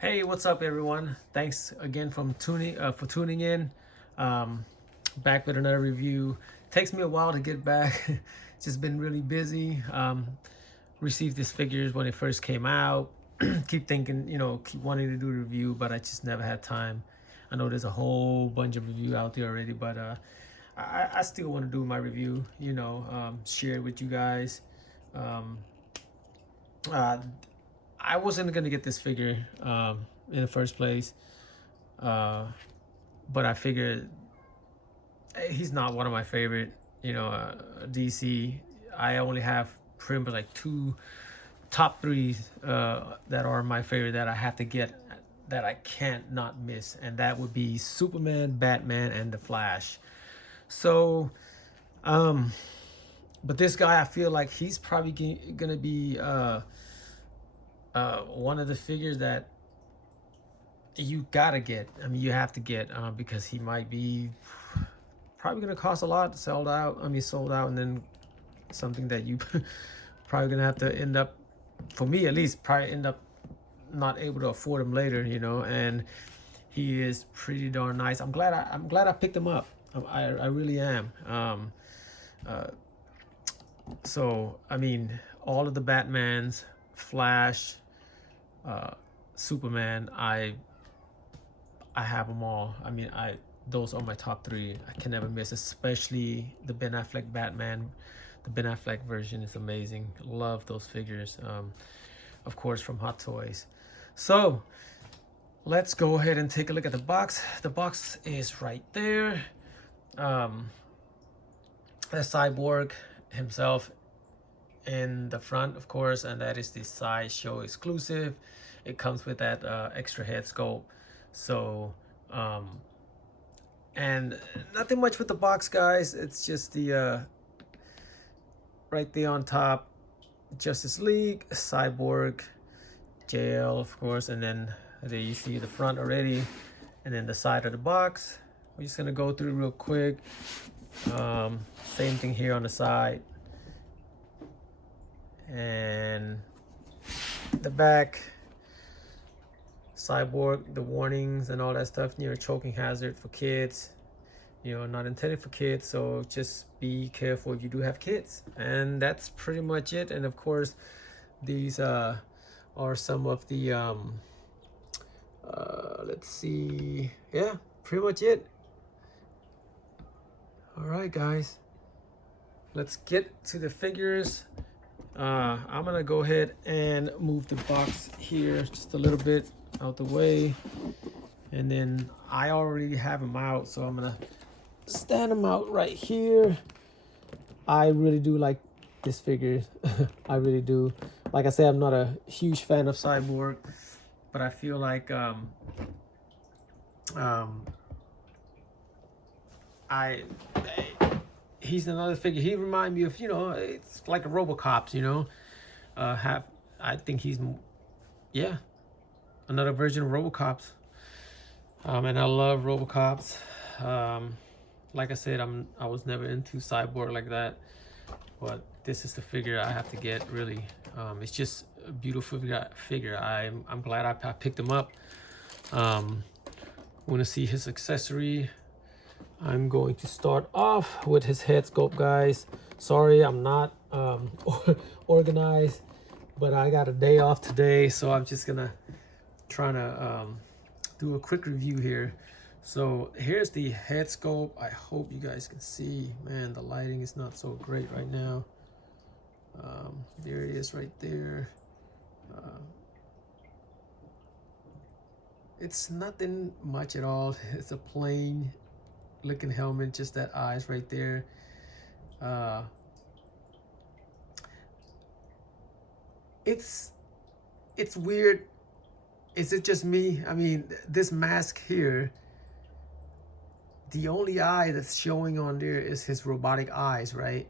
Hey, what's up, everyone? Thanks again for tuning in. Um, Back with another review. Takes me a while to get back. Just been really busy. Received these figures when it first came out. Keep thinking, keep wanting to do a review, but I just never had time. I know there's a whole bunch of review out there already, but I still want to do my review. Share it with you guys. Um, uh, I wasn't gonna get this figure in the first place, uh, but I figured he's not one of my favorite. DC. I only have pretty much like two top three that are my favorite that I have to get, that I can't not miss, and that would be Superman, Batman, and the Flash. So, um, but this guy, I feel like he's probably gonna be one of the figures that you gotta get. I mean, you have to get because he might be probably gonna cost a lot, sold out. I mean, sold out, and then something that you probably gonna have to end up, for me at least, probably end up not able to afford him later. And he is pretty darn nice. I'm glad I picked him up. I really am. Uh, so I mean, all of the Batmans, Flash, uh, Superman, I have them all. I mean, I those are my top three. I can never miss, especially the Ben Affleck Batman. The Ben Affleck version is amazing. Love those figures. Of course, from Hot Toys. So let's go ahead and take a look at the box. The box is right there. Um, the Cyborg himself in the front, of course, and that is the sideshow exclusive. It comes with that extra head sculpt. So, and nothing much with the box, guys. It's just the right there on top, Justice League, Cyborg, JL, of course, and then there you see the front already, and then the side of the box. We're just gonna go through real quick. Same thing here on the side, and the back. Cyborg, the warnings and all that stuff, choking hazard for kids, not intended for kids, so just be careful if you do have kids. And that's pretty much it. And of course, these are some of the let's see, yeah, pretty much it. All right, guys, let's get to the figures. I'm gonna go ahead and move the box here just a little bit out the way, and then I already have them out, so I'm gonna stand them out right here. I really do like this figure. I really do. Like I said, I'm not a huge fan of Cyborg, but I feel like I he's another figure. He reminds me of, it's like a RoboCops, have I think he's, yeah, another version of RoboCops. And I love RoboCops. Like I said, I was never into Cyborg like that, but this is the figure I have to get, really. It's just a beautiful figure. I'm glad I picked him up. Want to see his accessory. I'm going to start off with his head sculpt, guys. Sorry, I'm not organized, but I got a day off today, so I'm just gonna try to do a quick review here. So here's the head sculpt. I hope you guys can see. Man, the lighting is not so great right now. There it is right there. It's nothing much at all. It's a plain looking helmet, just that eyes right there. It's weird. Is it just me? I mean, this mask here, the only eye that's showing on there is his robotic eyes, right?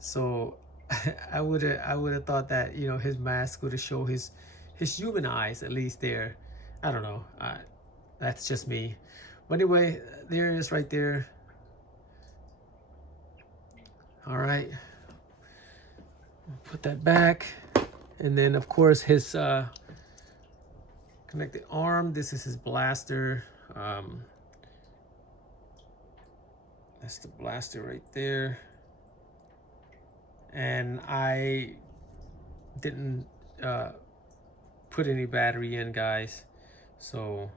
So I would have thought that, his mask would have show his human eyes at least there. I don't know. That's just me. But anyway, there it is right there. All right, put that back, and then of course his connected arm. This is his blaster. That's the blaster right there. And I didn't put any battery in, guys, so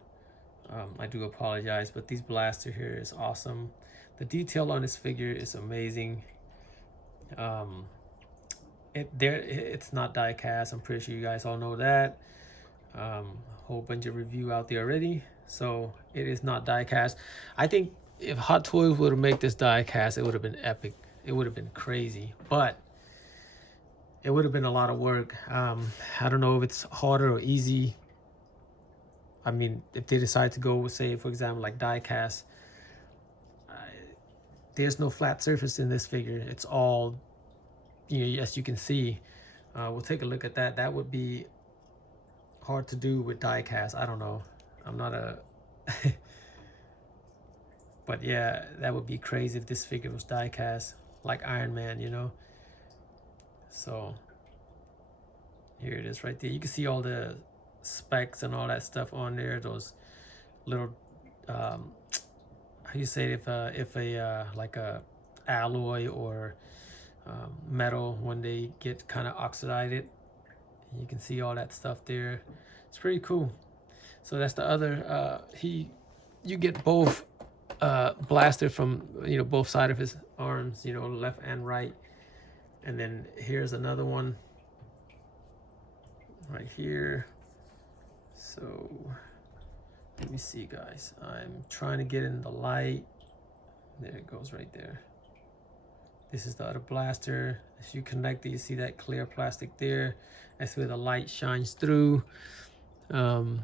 I do apologize, but this blaster here is awesome. The detail on this figure is amazing. It's not die cast. I'm pretty sure you guys all know that. Whole bunch of review out there already, so it is not die cast. I think if Hot Toys would have made this die cast, it would have been epic. It would have been crazy, but it would have been a lot of work. I don't know if it's harder or easy. I mean, if they decide to go, say, for example, like die cast, there's no flat surface in this figure. It's all, as you can see. We'll take a look at that. That would be hard to do with die cast. I don't know. I'm not a... But yeah, that would be crazy if this figure was die cast, like Iron Man, So here it is right there. You can see all the specs and all that stuff on there. Those little how you say it, if a like a alloy or metal, when they get kind of oxidized, you can see all that stuff there. It's pretty cool. So that's the other you get both blaster from both sides of his arms, left and right. And then here's another one right here. So let me see, guys. I'm trying to get in the light. There it goes right there. This is the other blaster. As you connect it, you see that clear plastic there. That's where the light shines through. And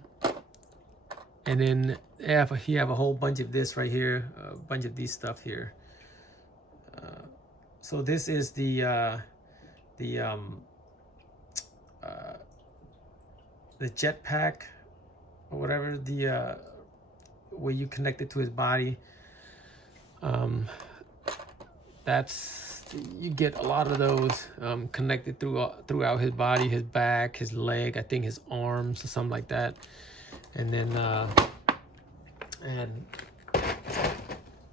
then you have a whole bunch of this right here, a bunch of these stuff here. So this is the jetpack or whatever, the where you connect it to his body. You get a lot of those connected throughout his body, his back, his leg, I think his arms or something like that. And then and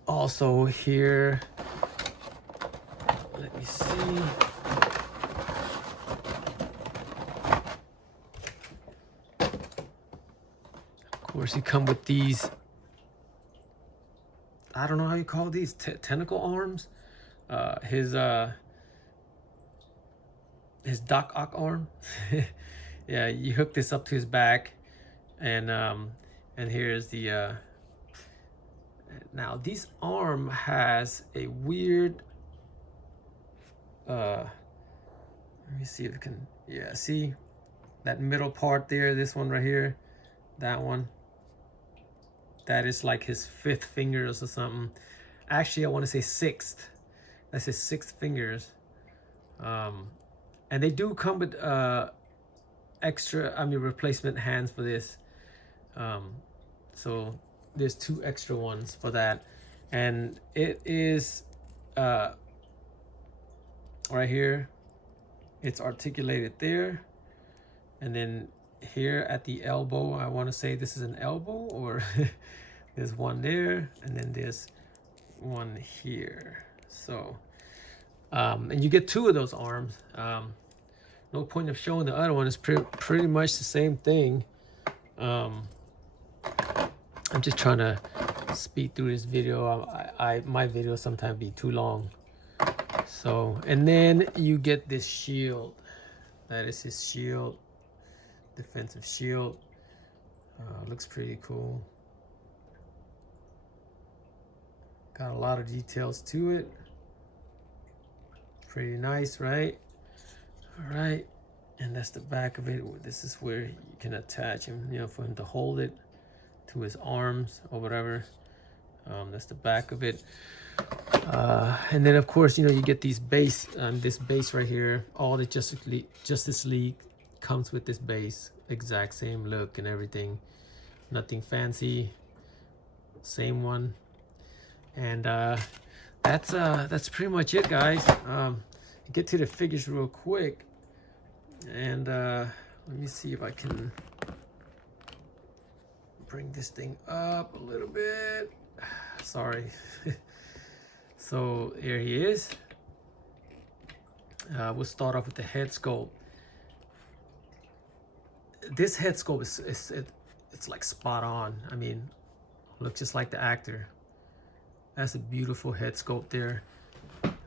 also here, let me see. Of course, you come with these, I don't know how you call these, tentacle arms. His Doc Ock arm. Yeah, you hook this up to his back, and here's the now this arm has a weird let me see if it can, yeah, see that middle part there, this one right here, that one, that is like his 5th fingers or something. Actually, I want to say 6th. That's his 6th fingers. And they do come with replacement hands for this. So there's 2 extra ones for that. And it is right here, it's articulated there. And then here at the elbow, I want to say this is an elbow, or there's one there, and then there's one here. So and you get 2 of those arms. No point of showing the other one. It's pretty much the same thing. I'm just trying to speed through this video. My videos sometimes be too long. So, and then you get this shield. That is his shield, defensive shield. Looks pretty cool. Got a lot of details to it. Pretty nice, right? All right, and that's the back of it. This is where you can attach him, for him to hold it to his arms or whatever. That's the back of it. And then of course, you get these base, this base right here. All the Justice League comes with this base, exact same look and everything, nothing fancy, same one. And that's pretty much it, guys. Get to the figures real quick, and let me see if I can bring this thing up a little bit. Sorry. So here he is. We'll start off with the head sculpt. This head sculpt it's like spot on. I mean, looks just like the actor. That's a beautiful head sculpt there.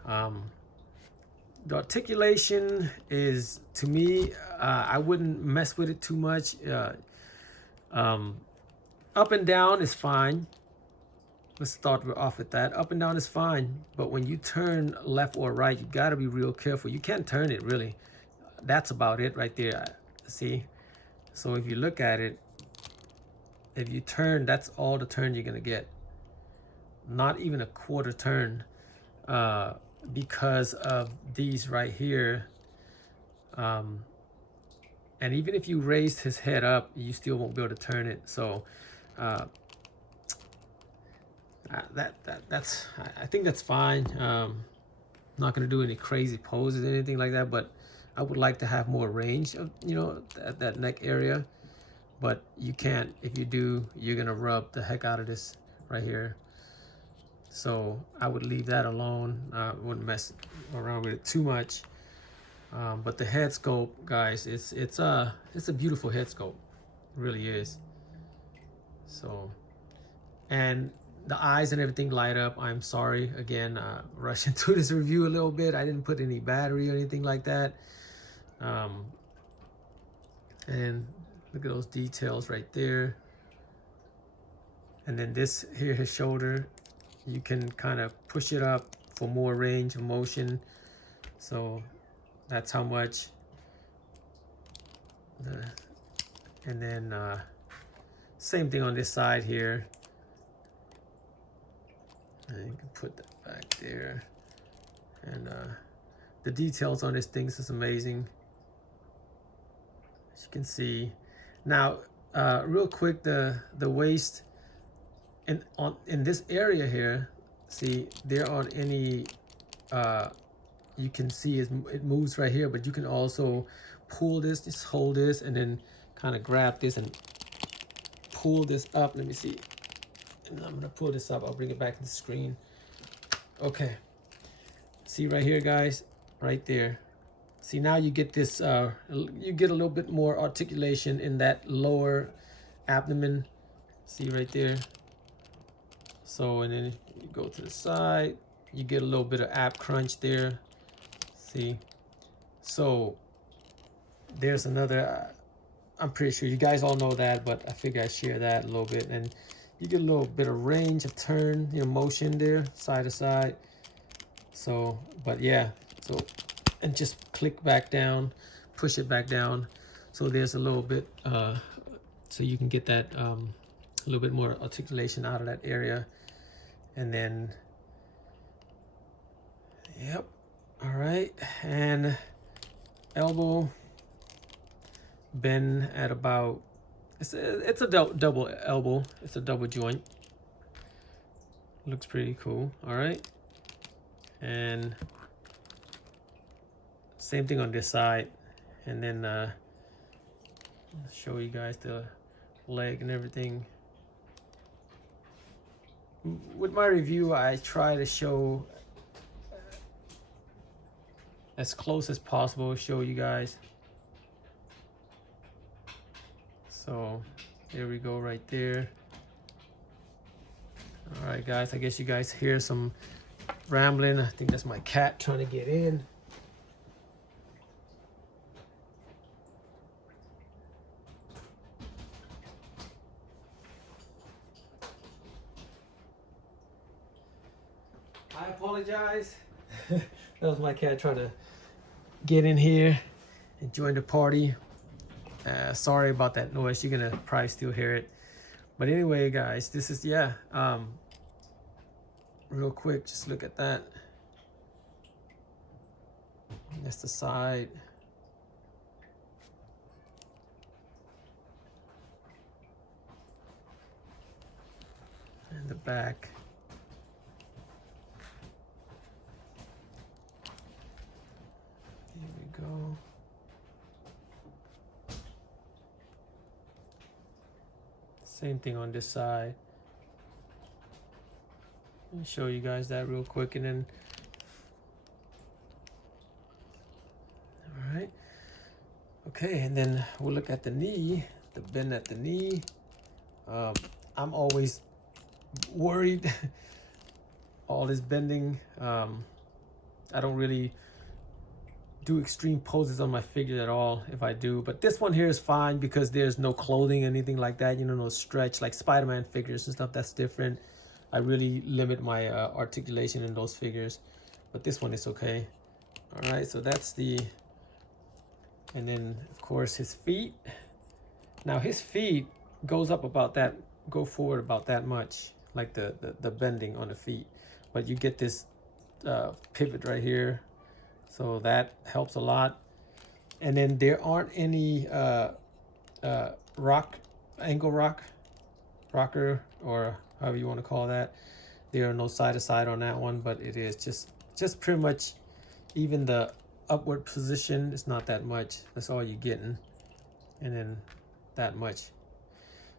The articulation is, to me, I wouldn't mess with it too much. Up and down is fine. Let's start off with that. Up and down is fine, but when you turn left or right, you gotta be real careful. You can't turn it really. That's about it right there. See? So if you look at it, if you turn, that's all the turn you're gonna get. Not even a quarter turn, because of these right here. And even if you raised his head up, you still won't be able to turn it. So I think that's fine. Not gonna do any crazy poses or anything like that, but I would like to have more range of, you know, at that neck area. But you can't. If you do, you're gonna rub the heck out of this right here. So I would leave that alone. Wouldn't mess around with it too much. But the head sculpt, guys, it's a beautiful head sculpt. It really is. So, and the eyes and everything light up. I'm sorry again, rushing through this review a little bit. I didn't put any battery or anything like that. And look at those details right there. And then this here, his shoulder, you can kind of push it up for more range of motion. So that's how much. And then same thing on this side here. And you can put that back there. And the details on this thing is amazing. As you can see. Now, real quick, the waist in this area here, see, there aren't any, you can see it moves right here, but you can also pull this, just hold this, and then kind of grab this and pull this up. Let me see. And I'm gonna pull this up. I'll bring it back to the screen. Okay. See right here, guys, right there. See, now you get this, you get a little bit more articulation in that lower abdomen. See right there. So, and then you go to the side, you get a little bit of ab crunch there. See? So, there's another, I'm pretty sure you guys all know that, but I figure I share that a little bit. And you get a little bit of range of turn, you know, motion there, side to side. So, but yeah, so, and just click back down, push it back down. So there's a little bit, so you can get that a little bit more articulation out of that area. And then, yep, all right. And elbow bend at about, it's a double elbow. It's a double joint. Looks pretty cool. All right. And same thing on this side. And then I'll show you guys the leg and everything. With my review, I try to show as close as possible, show you guys. So there we go right there. All right, guys, I guess you guys hear some rambling. I think that's my cat trying to get in. I apologize. That was my cat trying to get in here and join the party. Sorry about that noise. You're gonna probably still hear it. But anyway, guys, this is, yeah, real quick, just look at that. That's the side. And the back. Here we go. Same thing on this side. Let me show you guys that real quick, and then all right. Okay, and then we'll look at the knee, the bend at the knee. I'm always worried. All this bending. I don't really do extreme poses on my figure at all, if I do. But this one here is fine because there's no clothing, anything like that. You know, no stretch, like Spider-Man figures and stuff. That's different. I really limit my articulation in those figures. But this one is okay. All right, so that's the... And then, of course, his feet. Now, his feet goes up about that, go forward about that much, like the bending on the feet. But you get this pivot right here, so that helps a lot. And then there aren't any ankle rocker, or however you want to call that. There are no side to side on that one, but it is just pretty much even the upward position. It's not that much. That's all you're getting, and then that much.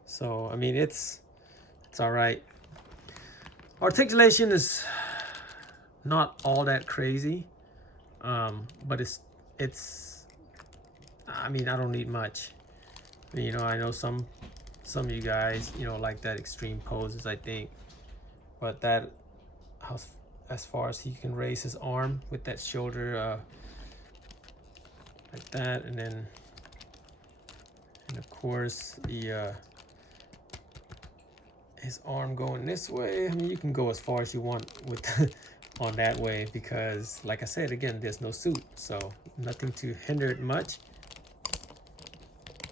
So I mean, it's all right. Articulation is not all that crazy, but it's I mean, I don't need much. I mean, you know, I know some of you guys, you know, like that extreme poses, I think, but that as far as he can raise his arm with that shoulder like that, and then of course the his arm going this way. I mean, you can go as far as you want with on that way, because like I said, again, there's no suit, so nothing to hinder it much.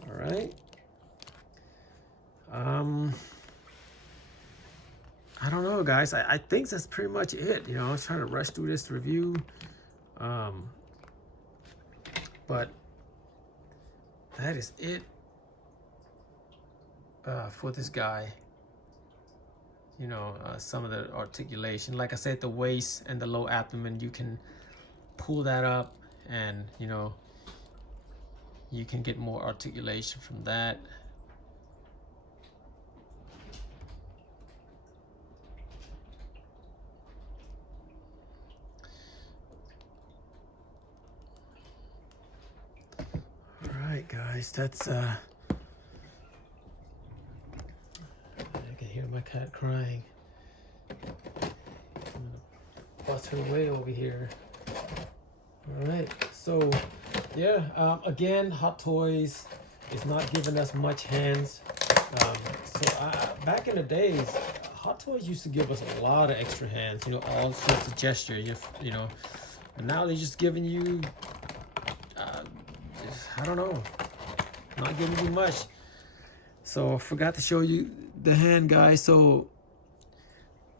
All right. I don't know, guys. I think that's pretty much it. You know, I was trying to rush through this review, but that is it for this guy. You know, some of the articulation, like I said, the waist and the low abdomen, you can pull that up, and you know, you can get more articulation from that. All right, guys, that's I can hear my cat crying. I'm gonna bust her way over here. All right, so yeah, again, Hot Toys is not giving us much hands. Back in the days, Hot Toys used to give us a lot of extra hands, you know, all sorts of gestures, you know, and now they're just giving you, I don't know, not giving you much. So I forgot to show you the hand, guys. So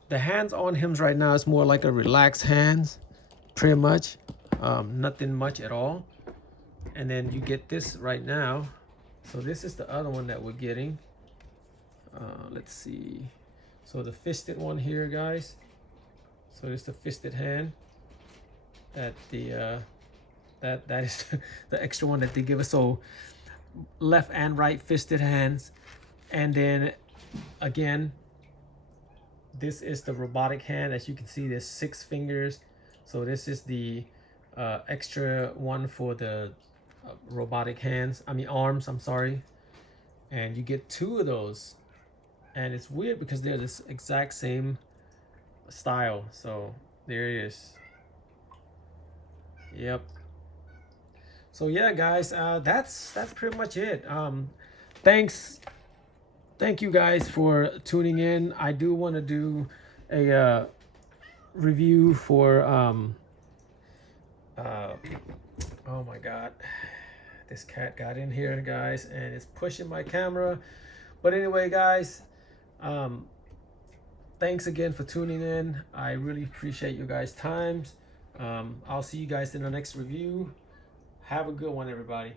the hands on him right now is more like a relaxed hands, pretty much. Nothing much at all. And then you get this right now. So this is the other one that we're getting. Let's see. So the fisted one here, guys. So it's the fisted hand. That the that is the extra one that they give us. So left and right fisted hands. And then again, this is the robotic hand. As you can see, there's 6 fingers. So this is the extra one for the robotic hands, arms, I'm sorry. And you get 2 of those, and it's weird because they're this exact same style. So there it is. Yep. So yeah, guys, that's pretty much it. Thank you guys for tuning in. I do want to do a review for oh my god, this cat got in here, guys, and it's pushing my camera. But anyway, guys, thanks again for tuning in. I really appreciate you guys' times. I'll see you guys in the next review. Have a good one, everybody.